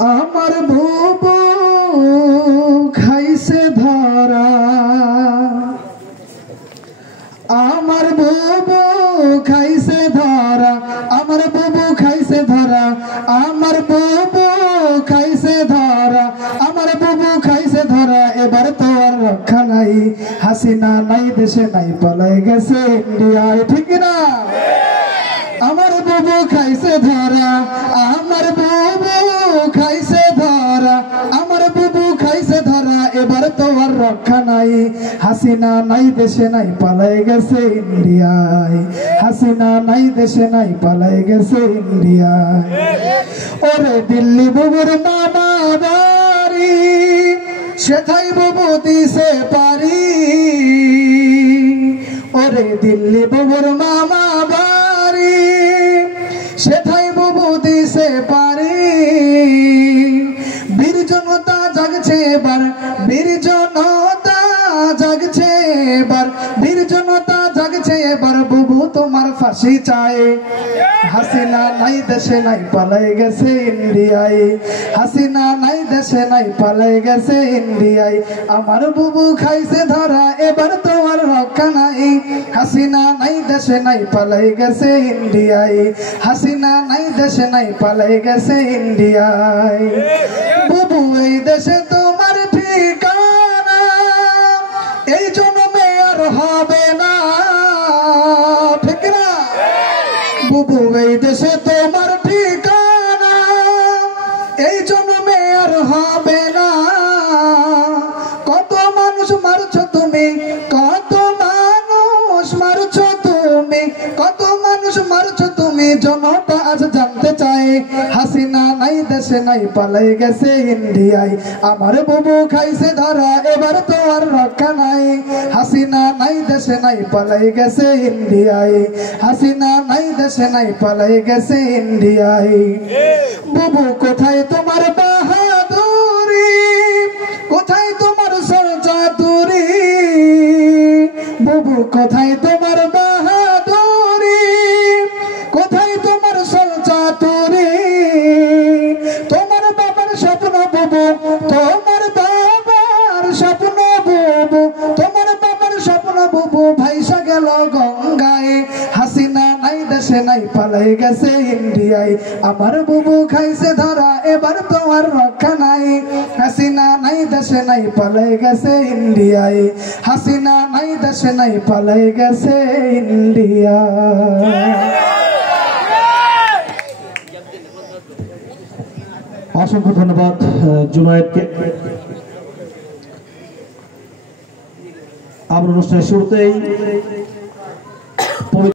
আমার বুবু খাইছে ধরা, আমার বুবু খাইছে ধরা, আমার বুবু খাইছে ধরা, আমার বুবু খাইছে ধরা, আমার বুবু খাইছে ধরা। এবার তো আর রক্ষা নাই, হাসিনা নাই দেশে নাই, পালাই গেছে ইন্ডিয়ায়, ঠিক না? আমার বুবু খাইছে ধরা, আমার বুবু খাইছে ধরা, আমার বুবু খাইছে ধরা। এবার তো আর রক্ষা নাই, হাসিনা নাই দেশে নাই, পালাই গেছে ইন্ডিয়ায়, হাসিনা নাই দেশে নাই, পালাই গেছে ইন্ডিয়ায়। ওরে দিল্লি বুবুর মামা বাড়ি, সেথায় বুবু দিছে পারি, ওরে দিল্লি বুবুর মামা বাড়ি, সেথায় বুবু দিছে পারি। বীর জনতা জাগছে এবার, বীর জনতা জাগছে এবার, বীর জনতা জাগছে এবার। বুবু তোমার ফাঁসি চায়, হাসিনা নাই দেশে নাই, পালাই গেছে ইন্ডিয়ায়, হাসিনা নাই দেশে নাই, পালাই গেছে ইন্ডিয়ায়। আমার বুবু খাইছে ধরা, এবার তোমার রক্ষা নাই, হাসিনা নাই দেশে নাই, পালাই গেছে ইন্ডিয়ায়, হাসিনা নাই দেশে নাই, পালাই গেছে ইন্ডিয়ায়। বুবু এই দেশে তোমার ঠিকানা, এই জন্মে আর হবে না, ঠিক না? বুবু এই দেশে তোমার ঠিকানা, এই জন্মে আর হবে না। কত মানুষ মারছো তুমি, কত মানুষ মারছো তুমি, কত মানুষ মারছো তুমি, জনতা আজ জানতে চায়। হাসিনা নাই দেশে নাই, পালাই গেছে ইন্ডিয়ায়। আমার বুবু খাইছে ধরা, এবার তো আর রক্ষা নাই, হাসিনা নাই দেশে নাই, পালাই গেছে ইন্ডিয়ায়, হাসিনা নাই দেশে নাই, পালাই গেছে ইন্ডিয়ায়। বুবু কোথায় তোমার বাহাদুরি, কোথায় তোমার সরচাতুরি, বুবু কোথায় তোমার বাহাদুরি, কোথায় তোমার সরচাতুরি। তোমার বাবার স্বপ্ন বুবু, তোমার বাবার স্বপ্ন বুবু, তোমার বাবার স্বপ্ন বুবু ভাইসা গেল গঙ্গায়। হাসিনা নাই দেশে নাই, পালাই গেছে ইন্ডিয়ায়। আমার বুবু খাইছে ধরা, এবার তোমার রক্ষা নাই, হাসিনা নাই দেশে নাই, পালাই গেছে ইন্ডিয়ায়, হাসিনা নাই দেশে নাই, পালাই গেছে ইন্ডিয়ায়। অসংখ্য ধন্যবাদ জুনায়েদকে। আমরা অনুষ্ঠানের শুরুতেই